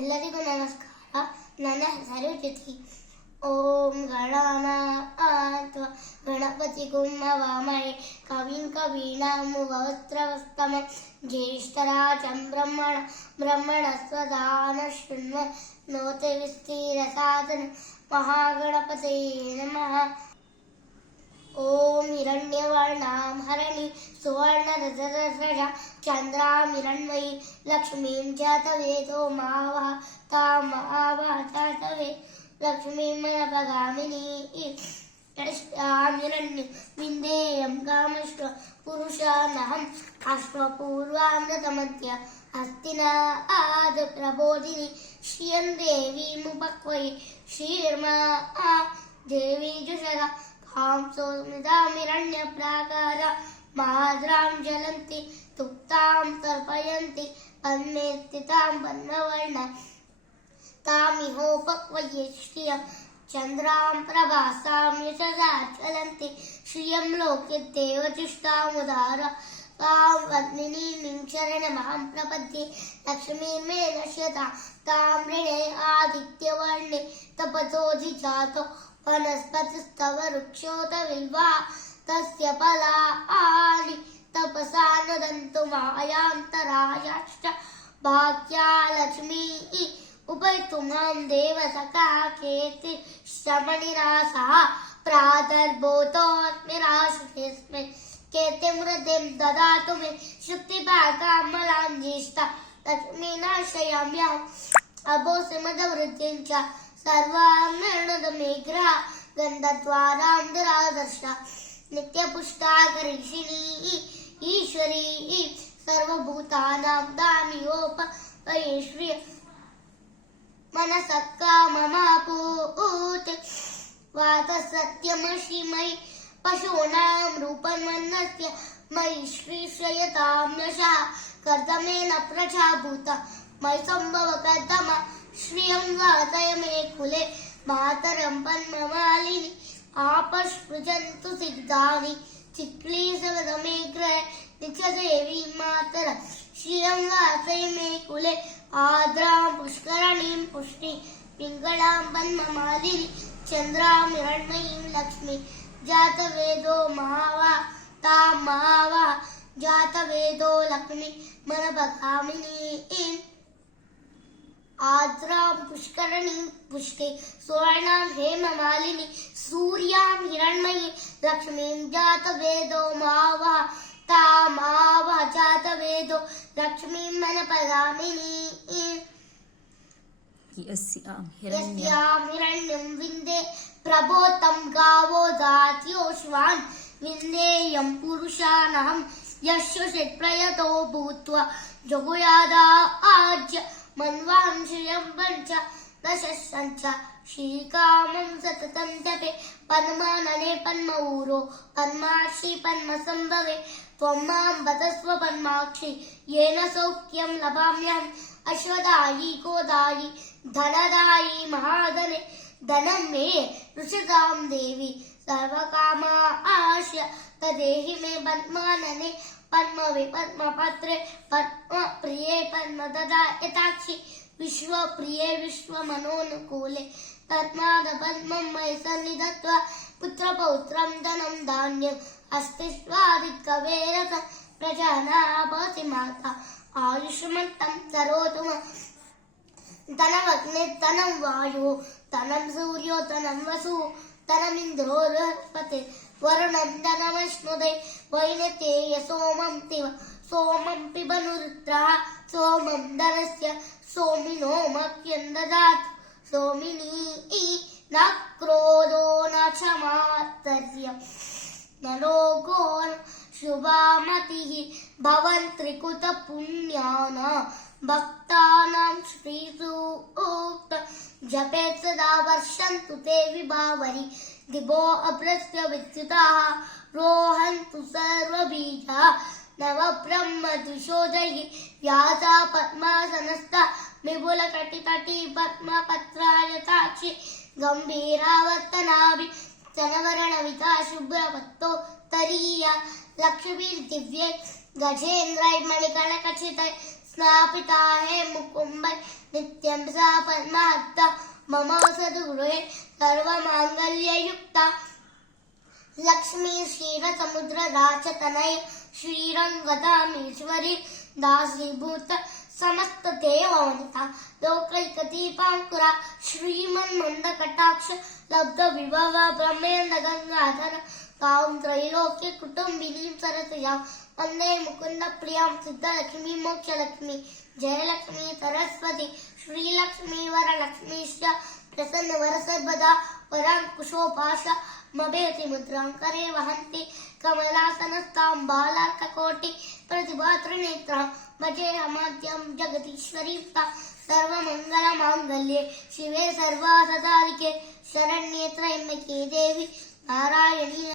ಎಲ್ಲರಿಗೂ ನಮಸ್ಕಾರ. ನನ್ನ ಹೆಸರು ಜ್ಯೋತಿ. ಓಂ ಗಣನಾಥ ಗಣಪತಿ ಕುಂಭವಾಮಹೇ ಕವಿಂ ಕವೀನಾಮುಪಸ್ತ್ರವಸ್ತಮಂ ಜ್ಯೇಷ್ಠರಾಜಂ ಬ್ರಹ್ಮಣಸ್ಪದಾನ ಶೃಣ್ವನ್ನೋತಿ ವಿಸ್ತೀರಸಾದನಂ ಮಹಾಗಣಪತಯೇ ನಮಃ. ಓಂ ಹಿರಣ್ಯವರ್ಣಾಂ ಹರಣಿ ಸುವರ್ಣರಜತಸ್ರಜ ಚಂದ್ರಾಂ ಹಿರಣ್ಮಯೀ ಲಕ್ಷ್ಮೀಂ ಜಾತವೇದೋ ಮಾವಹ ತಾಂ ಮಾವಹ ಜಾತವೇ ಲಕ್ಷ್ಮೀಂ ಮನಪಗಾಮಿನೀ ಯಷ್ಟಾಂ ಹಿರಣ್ಯ ವಿಂದೇಯಂ ಕಾಮಶ್ವ ಪುರುಷಾನಹಂ ಅಶ್ವಪೂರ್ವಾಮೃತಮಧ್ಯ ಹಸ್ತಿನಾ ಆದ ಪ್ರಬೋಧಿನಿ ಶ್ರಿಯಂ ದೇವೀಮುಪಕ್ವಯೇ ಶ್ರೀರ್ಮಾ ದೇವಿ ಜುಷಗ स्मितामिरण्यप्राकार माद्रां ज्वलन्ति तुक्तां तर्पयन्ति पद्मे स्थितां पद्मवर्ण तामिहोपक्वये श्रियं चन्द्रां प्रभासां यशसा ज्वलन्ति श्रियं लोके देवचुष्टामुदार तां पद्मिनीं शरणमहं प्रपद्ये लक्ष्मीं मे नश्यता तां ऋणे आदित्यवर्णे तपसोऽधिजातो वनस्पतिस्तव वृक्षोत विल्वा तस्य फलानि तपसा नदन्तु मायान्तरायाश्च भाग्या लक्ष्मी उपैतु मां देवसखा केति श्रमणिरासः प्रातर्भूतोऽग्निराशुस्मे केतिमृतिं ददातु मे शुक्तिभागामलाञ्जिष्टा लक्ष्मीनाशयाम्यहम् अभोसिमदवृद्धिं च सर्वामेघ्रा गन्धद्वारां दुरादर्शा नित्यपुष्टाकरीषिणी ईश्वरी सर्वभूतानां दान्योपये श्रिय मनसक्का ममापूत वातसत्यमशिमयि पशूनां रूपन्वन्नस्य मयि श्रीश्रयतां यशः कर्दमेन प्रजाभूता मयि सम्भव कर्दम श्रियं वातय मे कुले मातरं पद्ममालिनी आपस्पृजन्तु सिग्धानि चिक्लीसवदमे ग्रहे नित्यदेवी मातरं श्रियं वातय मे कुले आद्रां पुष्करणीं पुष्टि पिङ्गळां पद्ममालिनी चन्द्रां हिरण्मयीं लक्ष्मी जातवेदो महावा तां महावा जातवेदो लक्ष्मी मनपगामिनी आद्रां पुष्करणीं पुष्टे सुवर्णां हेममालिनी सूर्यां हिरण्मयी लक्ष्मीं जातवेदो मावः तामावः जातवेदो लक्ष्मीं मनपगामिनी यस्यां हिरण्यं विन्दे प्रबोतं गावो दात्योश्वान् विन्देयं पुरुषानहं यश्वषट्प्रयतो भूत्वा जगुयादा आज्य मन्वां श्रियं पञ्च दशश्च श्रीकामं सततं जपे पद्मानने पद्मऊरो पद्माक्षी पद्मसम्भवे त्वं मां वदस्व पद्माक्षी येन सौख्यं लभाम्यहम् अश्वदायी गोदायी धनदायी महाधने धनं मे रुषतां देवी सर्वकामा आश्य तदेहि मे पद्मानने पद्मवे पद्मपत्रे पद्मप्रिये पद्मददा यताक्षि विश्वप्रिये विश्वमनोनुकूले तस्माद् पद्मं मयि सन्निधत्वा पुत्रपौत्रं धनं धान्यम् अस्तित्वादिकवेरत प्रजानापसि माता आयुष्मन्तं करोतु तनमग्ने तनं वायुः तनं सूर्यो तनं वसुः तनमिन्द्रो बृहस्पतिः वरुणं धनमश्नुदे वैनतेय सोमं तिव सोमं पिबनुरुद्रः सोमं धनस्य सोमिनो मह्यं ददातु सोमिनी न क्रोधो न क्षमात्तर्यं न रोगो शुभामतिः भवन्त्रिकृतपुण्यानां भक्तानां श्रीसूक्त जपेत् सदा वर्षन्तु ते विभावरि दिवो अभ्रस्य विद्युताः रोहन्तु सर्वबीजा नवब्रह्मद्विषोदये व्यासा पद्मासनस्था विपुलकटितटी पद्मपत्रायताक्षि गम्भीरावर्तनाभि चनवर्णविता शुभ्रवत्तोत्तरीया लक्ष्मीर्दिव्ये गजेन्द्रै मणिकणकचितै स्नापिता हे मुकुम्बै नित्यं सा पद्मार्ता मम सद्गृहे सर्वमाङ्गल्ययुक्ता लक्ष्मी क्षीरसमुद्रराजतनय श्रीरङ्गधामेश्वरी दासीभूत समस्त देववनिता लोकैकदीपाङ्कुरा श्रीमन्मन्दकटाक्ष लब्ध विभव ब्रह्मेन्द्र गंगाधर तां त्रैलोक्य कुटुम्बिनीं सरसिजां वन्दे मुकुन्द प्रियां सिद्धलक्ष्मी मोक्षलक्ष्मी जयलक्ष्मी सरस्वती श्रीलक्ष्मी वरलक्ष्मीश्च प्रसन्न वरसर्वदा वराङ्कुशोपाशा मभेति मुद्रां करे वहन्ति कमलासनस्तां बालार्ककोटि प्रतिभात्रिनेत्रां भजेऽहमाद्यं जगदीश्वरीं तां सर्वमङ्गलमाङ्गल्ये शिवे सर्वार्थसाधिके शरण्ये त्र्यम्बके देवी नारायणी